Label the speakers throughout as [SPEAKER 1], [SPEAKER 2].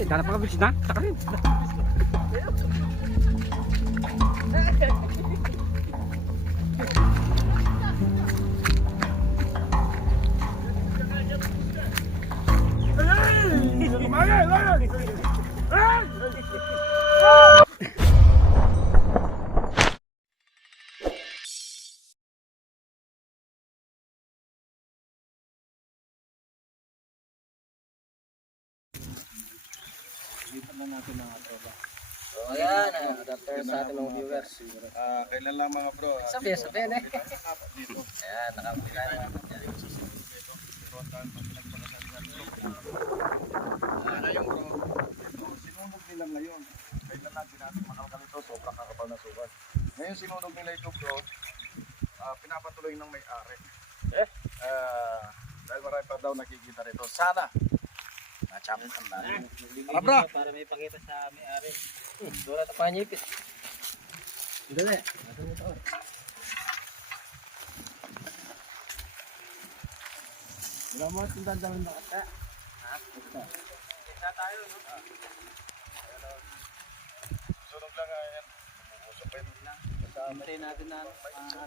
[SPEAKER 1] Eh, dala pa kabis na. Saka rin.
[SPEAKER 2] So, ayan, ah, adapter sa ating mga viewers.
[SPEAKER 3] Ah, kailan lang mga bro? ah,
[SPEAKER 2] Sabi, sabi na eh.
[SPEAKER 3] dito.
[SPEAKER 2] Ayan, nakapila na natin dyan.
[SPEAKER 3] Ah, ngayon bro, ito, sinunog nila ngayon. Kailan lang natin makalkal ito, sobrang kakapal na sukat. Ngayon sinunog nila ito bro, ah, pinapatuloy ng may-ari. Eh? Ah, dahil marami pa daw nakikita rito. Sana, na. Tara bro!
[SPEAKER 2] Para may pakita sa may-ari. Hmm, doon na pa nyipit. Dali. Nito. Wala mo itong dandang na kata. Ha? Isa tayo, no?
[SPEAKER 3] Sunog lang nga yan.
[SPEAKER 2] Kasama rin natin na ano. ah,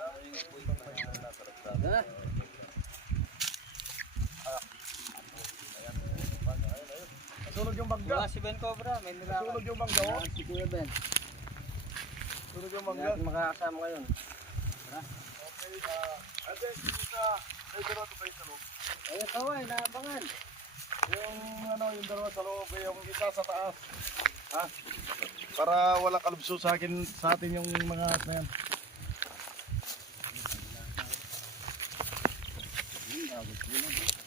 [SPEAKER 2] ah, yung apoy pa yan. Ha?
[SPEAKER 3] Sunog yung bangga.
[SPEAKER 2] Wala si Ben Cobra, may nilakad.
[SPEAKER 3] Sunog yung bangga. oh.
[SPEAKER 2] Si Kuya Ben.
[SPEAKER 3] Sunog yung
[SPEAKER 2] Hindi
[SPEAKER 3] bangga.
[SPEAKER 2] natin makakasama ngayon.
[SPEAKER 3] Okay, ah, and then, yung sa, ay, dalawa to kayo sa loob.
[SPEAKER 2] Ayun, kaway, naabangan.
[SPEAKER 3] Yung ano, yung dalawa sa loob, eh, yung isa sa taas. Ha? Para wala kalubso sa akin, sa atin yung mga na yan.
[SPEAKER 2] Wagak,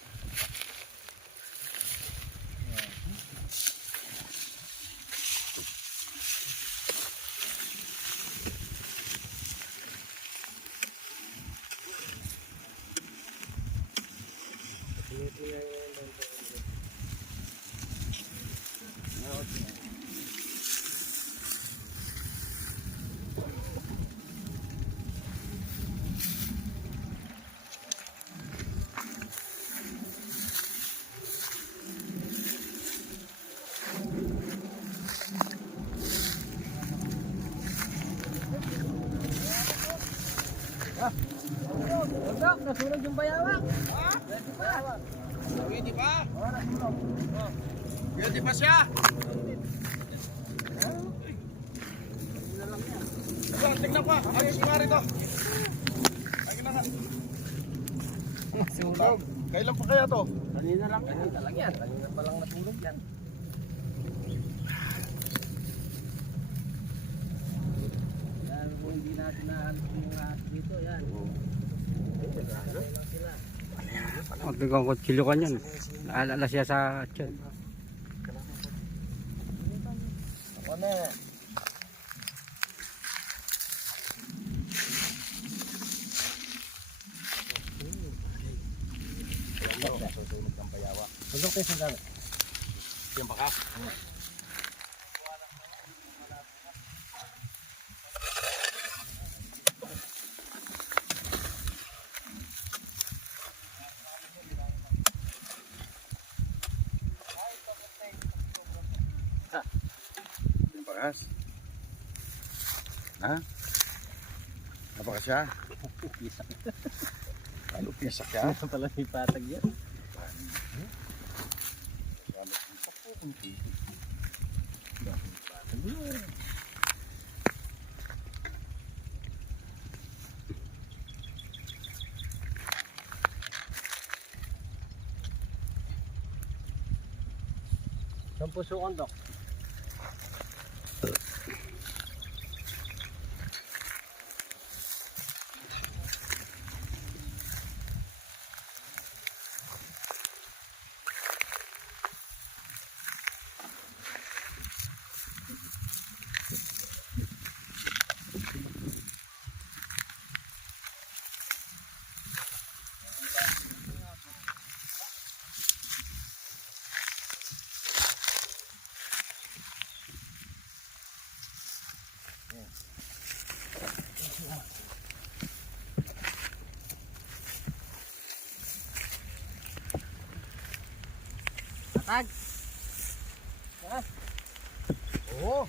[SPEAKER 2] nasunog yung bayawak.
[SPEAKER 3] Pwede pa? Pwede pa siya? Ito, tignan pa. Ayos nga rito. Ayun na nga.
[SPEAKER 2] Sunog.
[SPEAKER 3] Kailan pa kaya to?
[SPEAKER 2] Kanina lang yan. Kanina lang yan. Kanina pa lang natulog yan. Yan, kung hindi natin naalis yung dito, yan. Sila.
[SPEAKER 1] Magbigang kutsilyo ka niyan. Naalala siya sa tiyan.
[SPEAKER 3] Ako na. Susunog ng payawa.
[SPEAKER 2] Tunog tayo sa gamit.
[SPEAKER 3] Yung bakas. Ha? Napaka siya?
[SPEAKER 2] Pisak.
[SPEAKER 3] Ano pisak ya?
[SPEAKER 2] Ano pala may patag yan? Saan puso kong dok? 来。来。哦。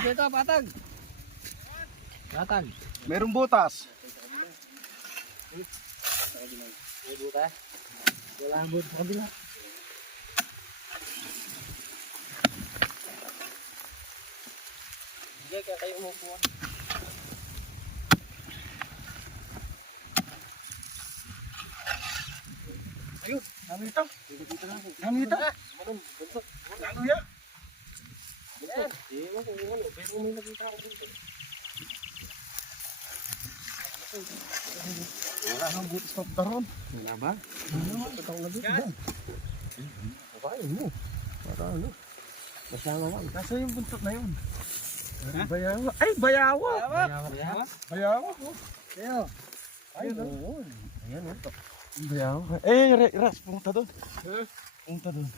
[SPEAKER 2] Dito, batag. Batag.
[SPEAKER 3] Merong butas.
[SPEAKER 2] May butas. Wala ang butas sa kabila. Sige, kaya kayo umupo.
[SPEAKER 3] Ayun, namita.
[SPEAKER 2] Dito na ako.
[SPEAKER 3] Namita.
[SPEAKER 2] Manong,
[SPEAKER 3] Ano?
[SPEAKER 2] Buntot. Ewan ko kung ano, pero may nakita ako dito.
[SPEAKER 3] Wala nang butas na daron.
[SPEAKER 2] Wala ba?
[SPEAKER 3] Ano?
[SPEAKER 2] Ito na dito. Yan. Pakain mo. Para ano? Masama ka.
[SPEAKER 3] Nasa yung buntot na yun? Bayawa. Ay, bayawa.
[SPEAKER 2] Bayawa.
[SPEAKER 3] Bayawa. oh.
[SPEAKER 2] Ayan.
[SPEAKER 3] Ay,
[SPEAKER 2] Oo. Ayan, oh.
[SPEAKER 3] Bayawa. Eh, Ras, pumunta doon. Pumunta doon.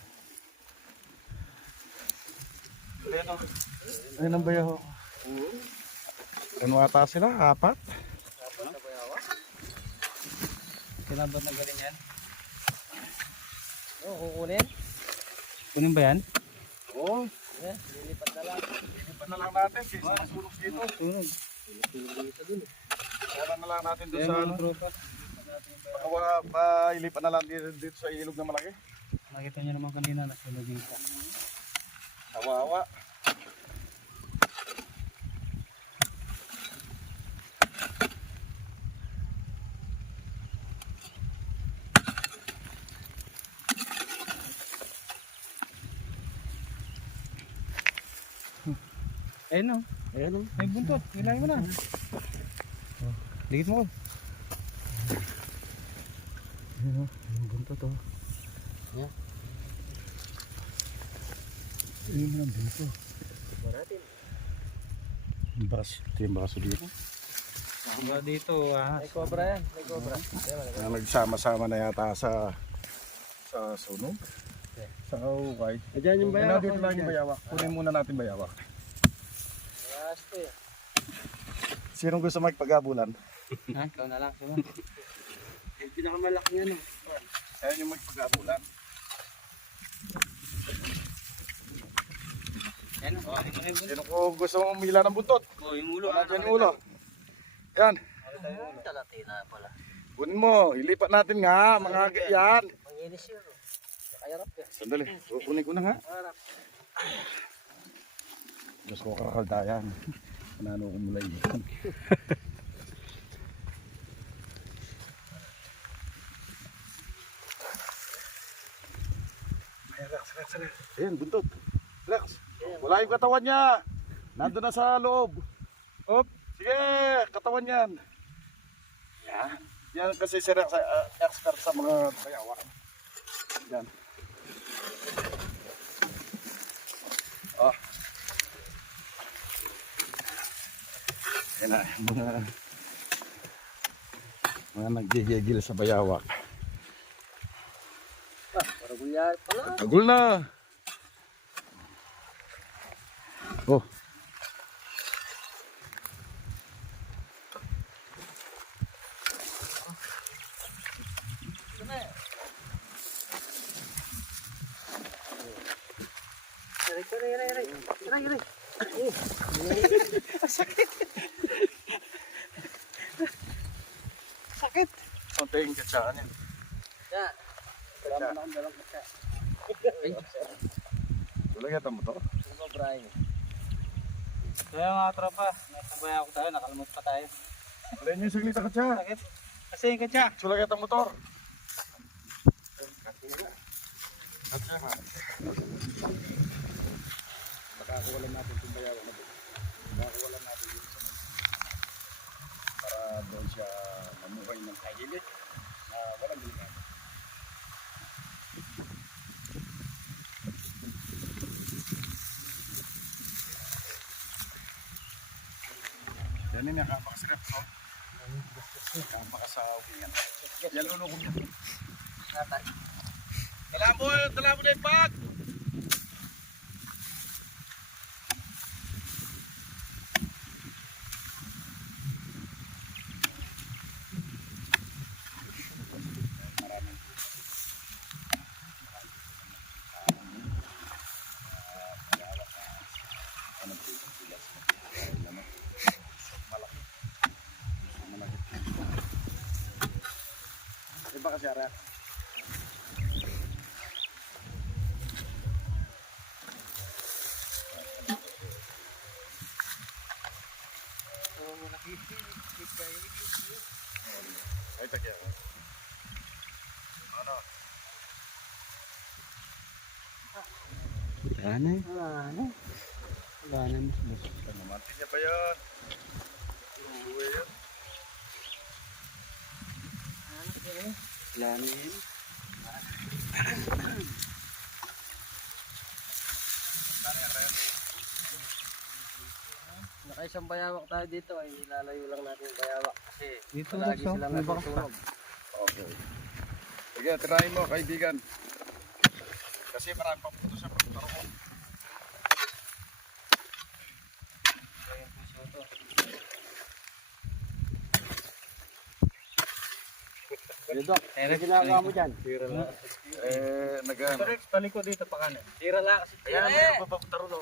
[SPEAKER 3] Ayan ang bayawa. Ano ata sila? Apat?
[SPEAKER 1] Kailan ba na galing yan?
[SPEAKER 2] Oo, kukunin.
[SPEAKER 1] Kunin ba yan?
[SPEAKER 3] Oo.
[SPEAKER 2] Ayan, lilipat na lang.
[SPEAKER 3] Ilipat na lang natin kaysa masunog dito.
[SPEAKER 1] Tunog.
[SPEAKER 3] Kaya na lang natin doon sa ano. Baka pa ilipat na lang dito, dito sa ilog na malaki.
[SPEAKER 1] Nakita niyo naman kanina nasunog yung isa.
[SPEAKER 3] Kawawa.
[SPEAKER 1] Ayun o.
[SPEAKER 2] Ayan, oh.
[SPEAKER 1] May buntot. Ilay mo na. Ligit mo ko. Ayun o. Yung buntot o.
[SPEAKER 2] Yeah.
[SPEAKER 1] Ayun lang dito.
[SPEAKER 3] Yung braso. Ito yung braso dito.
[SPEAKER 1] Ba dito ah.
[SPEAKER 2] May cobra yan. May cobra.
[SPEAKER 3] Na nagsama-sama na yata sa sa sunog. Sa ukay.
[SPEAKER 2] Ayan yung
[SPEAKER 3] Bayawa.
[SPEAKER 2] bayawa.
[SPEAKER 3] dito lang yung bayawa. Kunin muna natin bayawa.
[SPEAKER 2] Gasto eh.
[SPEAKER 3] Sinong gusto magpagabulan?
[SPEAKER 1] Ha? Ikaw na lang. Sino?
[SPEAKER 2] Yung pinakamalaki yan.
[SPEAKER 3] Ayan yung magpagabulan.
[SPEAKER 1] Yan o. Ito na yung buntot.
[SPEAKER 3] Sino ko gusto mong umila ng buntot?
[SPEAKER 1] Oh, yung ulo.
[SPEAKER 3] Wala dyan yung ulo. Yan.
[SPEAKER 2] Talatina pala.
[SPEAKER 3] Kunin mo. Ilipat natin nga. Mga yan.
[SPEAKER 2] Manginis yun. oh. Nakayarap yan.
[SPEAKER 3] Sandali. Kukunin ko na nga.
[SPEAKER 2] Harap.
[SPEAKER 3] Diyos ko kakaldayan. Panano ko mula relax. Ayan, buntot. Relax. Wala yung katawan niya. Nandun na sa loob. Op. Sige, katawan yan. Yan. Yan kasi si Rex, uh, expert sa mga bayawan. Yan. Oh. Yan na, mga mga naggigigil sa bayawak.
[SPEAKER 2] Ah, para gulyan pala.
[SPEAKER 3] Tagol na. Oh.
[SPEAKER 2] Aray.
[SPEAKER 3] Sakit. Konting katsaan yan. Katsa.
[SPEAKER 2] Tama na ang dalang katsa.
[SPEAKER 3] Tulagyan mo to.
[SPEAKER 2] Ano Brian?
[SPEAKER 1] Kaya mga tropa. Nasabay ako tayo. Nakalimut pa tayo.
[SPEAKER 3] Alin yung saglit ang katsa.
[SPEAKER 1] Sakit. Kasi yung katsa.
[SPEAKER 3] Sulagyan ang motor. Pagkakawalan natin itong bayawan na Pagkakawalan natin dito sa mga para doon siya mamuhay ng kahilit na walang delikado. Yan yung kapakasirap to. Kapakasawi yan. Yan ulo ko. Dala mo na yung bag! Iba kasi ara. Ay, takya. Ano?
[SPEAKER 1] Wala na eh. Wala na. Wala na mas boss.
[SPEAKER 3] Namantin niya pa yan. Uwe
[SPEAKER 1] Wala na yun.
[SPEAKER 2] Nakaisang bayawak tayo dito ay ilalayo lang natin yung bayawak kasi
[SPEAKER 1] Dito
[SPEAKER 2] palagi
[SPEAKER 1] Rex, oh.
[SPEAKER 2] silang
[SPEAKER 1] May bakas pa.
[SPEAKER 2] natutulog.
[SPEAKER 3] Okay. Sige, tirahin mo, kaibigan. Kasi marami pa puto sa pagtaro.
[SPEAKER 2] Dudok, ano ginagawa mo dyan?
[SPEAKER 3] Eh, nagan.
[SPEAKER 1] Rex, paliko dito pa kanan.
[SPEAKER 2] Tira lang kasi
[SPEAKER 3] Ayan,
[SPEAKER 2] tira eh.
[SPEAKER 3] pa pagtaro, no?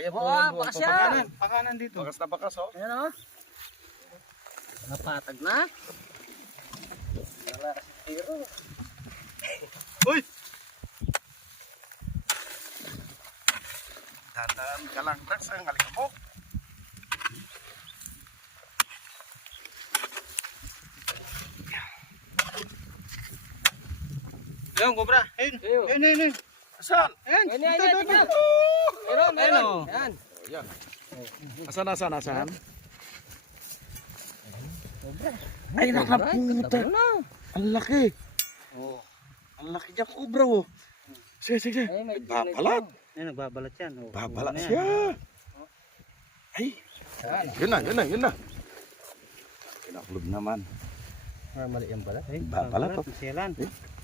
[SPEAKER 2] Ayan po, bakas yan.
[SPEAKER 1] Pakanan dito.
[SPEAKER 3] Bakas na bakas, oh.
[SPEAKER 2] Ayan o. Napatag na. Wala kasi tiro.
[SPEAKER 3] Uy! Tandaan ka lang, Rex, ang alikabok.
[SPEAKER 1] Ayun, Cobra. Ayun.
[SPEAKER 2] Ayun.
[SPEAKER 1] Ayun, ayun, ayun.
[SPEAKER 3] Asan?
[SPEAKER 1] Ayun.
[SPEAKER 2] Ayun, ayun, ayun. Meron, meron.
[SPEAKER 1] Ayun, oh.
[SPEAKER 3] Ayan. Asan, asan, asan?
[SPEAKER 2] Ay, nakapunta. na.
[SPEAKER 3] Ang laki.
[SPEAKER 2] Oh.
[SPEAKER 3] Ang laki niya, kubra, oh. Sige, sige.
[SPEAKER 2] May
[SPEAKER 3] Babalat.
[SPEAKER 1] Ayun, nagbabalat yan. Oh.
[SPEAKER 3] Babalat
[SPEAKER 1] Ano
[SPEAKER 3] siya. Ay,
[SPEAKER 2] Yan.
[SPEAKER 3] yun na, yun na, yun na. Kinaklob naman.
[SPEAKER 2] Ah, mali yung balat.
[SPEAKER 1] Ayun,
[SPEAKER 3] Babalat, oh.
[SPEAKER 1] Siyalan.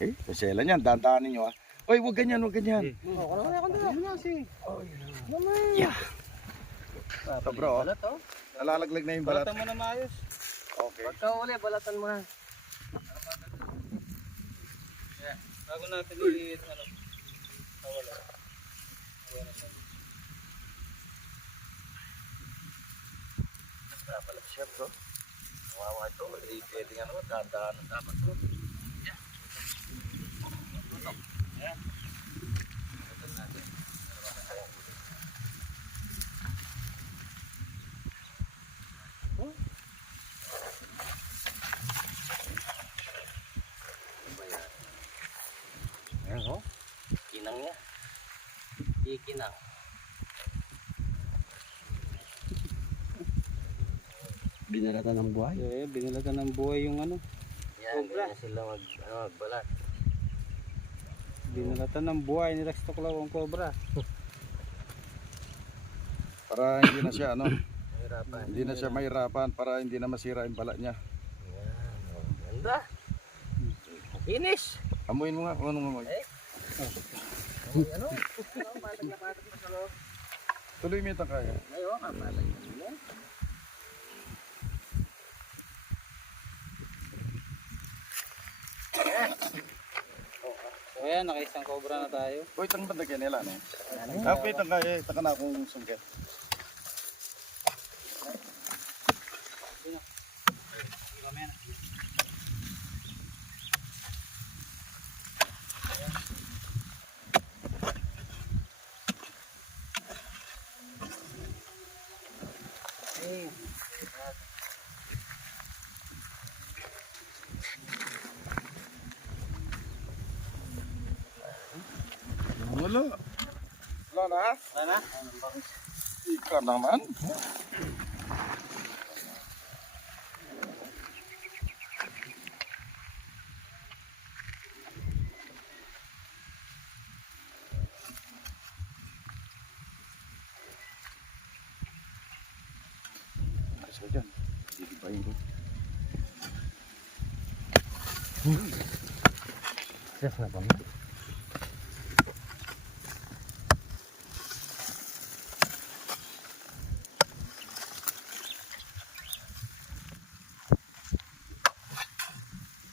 [SPEAKER 3] Eh, pasela niyan, dandanin nyo, ah. Uy, huwag ganyan, huwag ganyan.
[SPEAKER 2] Oh, kung ano na
[SPEAKER 1] Ayun na si.
[SPEAKER 3] Yeah. Ito, bro, oh.
[SPEAKER 2] Balat, oh.
[SPEAKER 3] Nalalaglag na yung balat.
[SPEAKER 1] Balatan mo na maayos.
[SPEAKER 3] Okay.
[SPEAKER 2] Pagka uli, balatan mo na.
[SPEAKER 1] Bago natin i... Ano? Nawala.
[SPEAKER 3] Babalat siya, bro. Wawa itu di kelingan itu keadaan
[SPEAKER 2] apa tuh? Ya. Tutup. Ya.
[SPEAKER 1] Binalatan ng buhay. Eh, binalatan ng buhay yung ano.
[SPEAKER 2] Yan,
[SPEAKER 1] Cobra.
[SPEAKER 2] ganyan sila mag, ano, magbalat.
[SPEAKER 1] Binalatan ng buhay ni Rex Tuklaw ang cobra.
[SPEAKER 3] Para hindi na siya, ano,
[SPEAKER 2] Mahirapan.
[SPEAKER 3] hindi na siya mahirapan para hindi na masira yung balat niya.
[SPEAKER 2] Yan, oh. Ganda. Finish.
[SPEAKER 3] Amuin mo nga kung anong amoy.
[SPEAKER 2] Eh. Ay, ano? Ano, patag na patag na sa loob.
[SPEAKER 3] Tuloy mo ito kaya.
[SPEAKER 2] Ay, oh, kapatag na
[SPEAKER 1] So ayan, nakaisang cobra na tayo.
[SPEAKER 3] Uy, itang bandagyan nila, no? Ako itang kaya, itang na akong sungkit.
[SPEAKER 2] Kanaman.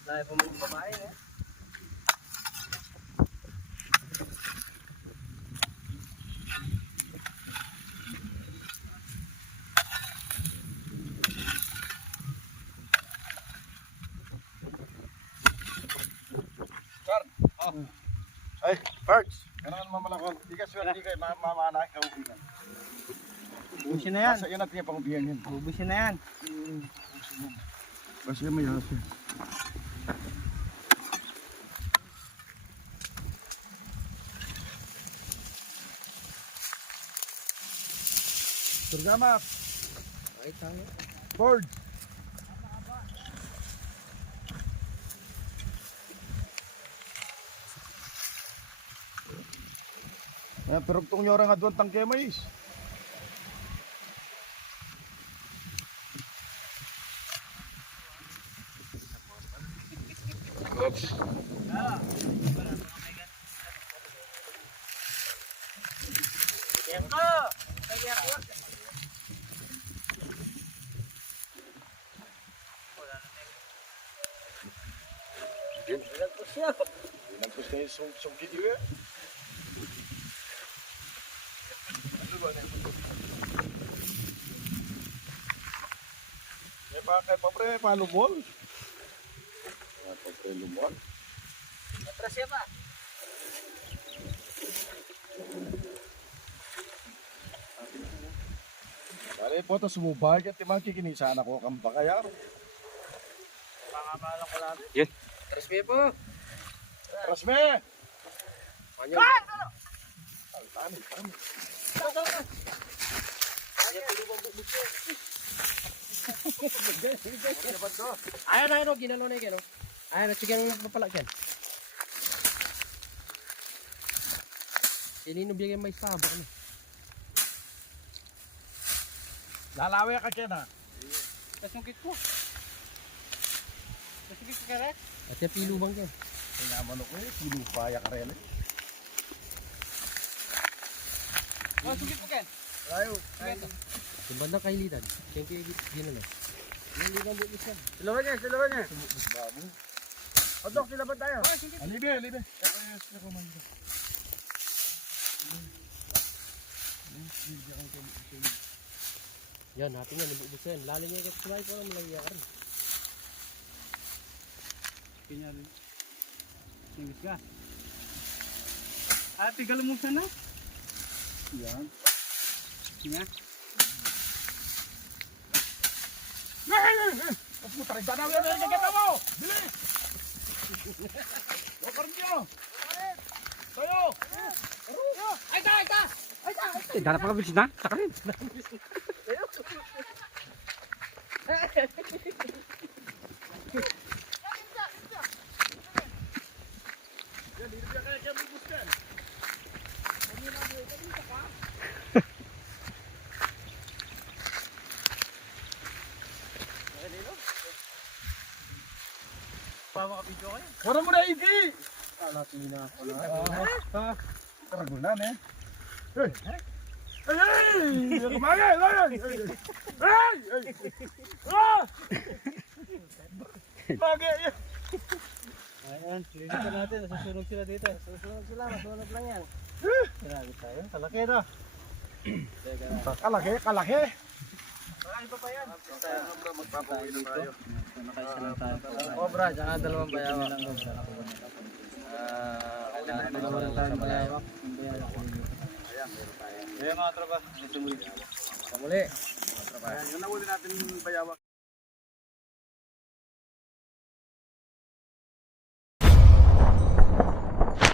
[SPEAKER 2] Dahil mga babae eh.
[SPEAKER 3] Ay, Parks! Kailangan mamalakon. Di ka swerte kay ma mamana ka ubigan.
[SPEAKER 2] Bubusin na yan.
[SPEAKER 3] Basta yun natin yung pangubihan yan.
[SPEAKER 2] Bubusin na yan.
[SPEAKER 3] Basta may hasa. Turgama,
[SPEAKER 2] Ay, tayo.
[SPEAKER 3] board. Eh, pero kung nyo orang adwan tangke mais.
[SPEAKER 2] Nagpus siya.
[SPEAKER 3] Nagpus na yung sungkit yun. Ano ba na May pa kay papre, may palumol. May papre lumol.
[SPEAKER 2] Atras siya pa.
[SPEAKER 3] Bale po to sumubay kat timang kikinisa na ko kang bakayar.
[SPEAKER 2] Pangapalan ko lang.
[SPEAKER 1] Yan.
[SPEAKER 2] Siya po. Panyo.
[SPEAKER 3] Ay, tani, tani.
[SPEAKER 2] Ayaw na, ano, ginalo na yung Ayaw na, sige ang nagpapala yan. Sinino bigyan may sabak na.
[SPEAKER 3] Lalawi ka kaya na.
[SPEAKER 2] Kasungkit ko. Kasungkit ka rin? At yung pilubang yan.
[SPEAKER 3] Ay naman ako eh, sinupaya ka rin eh.
[SPEAKER 2] Oh, sungkit mo Ken.
[SPEAKER 3] Layo.
[SPEAKER 2] Yung bandang kahilitan. Siyempre, ginalo. Yung ligang bulis yan.
[SPEAKER 1] Silawan niya, silawan niya.
[SPEAKER 3] Babo.
[SPEAKER 1] Odok, silaban tayo.
[SPEAKER 3] Alibe, alibe. Ayos na ko man.
[SPEAKER 2] Yan, natin yan. Ibubus yan. Lalim niya yung kulay ko lang malaya ka rin.
[SPEAKER 1] Pinyari. Singis ka. Ah, tigal mo sana.
[SPEAKER 3] Yan.
[SPEAKER 1] Nga.
[SPEAKER 3] Mo danaw yan, ay kagata mo! Bilis! Wakar niyo! Tayo!
[SPEAKER 1] Eh, darap ka bilis na. Saka rin
[SPEAKER 3] hindi na kaya kaya bubus yan.
[SPEAKER 1] Pamaka-video kayo.
[SPEAKER 3] Wala mo na idi!
[SPEAKER 2] Natin na ako na.
[SPEAKER 3] Ha? Karagunan eh. Hey! Hey! Hey! Kumagay! Hey! Hey! Ah! Bagay!
[SPEAKER 2] Ayan, lilitan natin. Nasusunog sila dito. Susunog sila. Masunog lang yan. Grabe tayo. Kalaki na.
[SPEAKER 3] Kalaki, kalaki!
[SPEAKER 2] Magpapauwi na tayo. Cobra, tsaka dalawang bayawak. Kailangan dalawa lang sa bayawak.
[SPEAKER 1] Ayan mga tropa. Ito muli.
[SPEAKER 2] Pamuli.
[SPEAKER 3] Ayan, yun na uli natin bayawak.